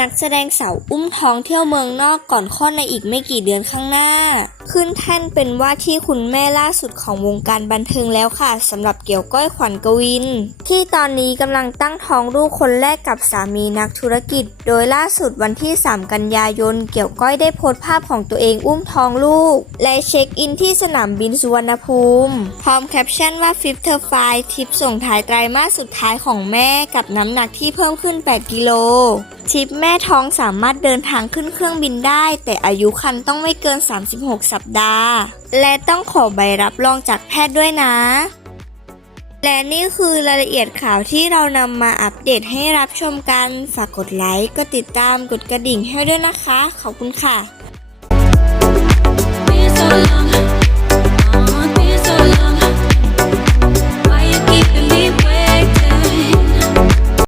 นักแสดงสาวอุ้มท้องเที่ยวเมืองนอกก่อนคลอดในอีกไม่กี่เดือนข้างหน้าขึ้นแท่นเป็นว่าที่คุณแม่ล่าสุดของวงการบันเทิงแล้วค่ะสำหรับเกี่ยวก้อยขวัญกวิน ที่ตอนนี้กำลังตั้งท้องลูกคนแรกกับสามีนักธุรกิจ โดยล่าสุดวันที่ 3 กันยายน เกี่ยวก้อยได้โพสต์ภาพของตัวเองอุ้มท้องลูก และเช็คอินที่สนามบินสุวรรณภูมิ พร้อมแคปชั่นว่า Fifth t e r f i ทริปส่งท้ายไตรมาสสุดท้ายของแม่กับน้ำหนักที่เพิ่มขึ้น 8 กิโลทริปแม่ท้องสามารถเดินทางขึ้นเครื่องบินได้ แต่อายุคันต้องไม่เกิน 36สัปดาห์ และต้องขอใบรับรองจากแพทย์ด้วยนะ และนี่คือรายละเอียดข่าวที่เรานำมาอัปเดตให้รับชมกัน ฝากกดไลค์ กดติดตาม กดกระดิ่งให้ด้วยนะคะ ขอบคุณค่ะ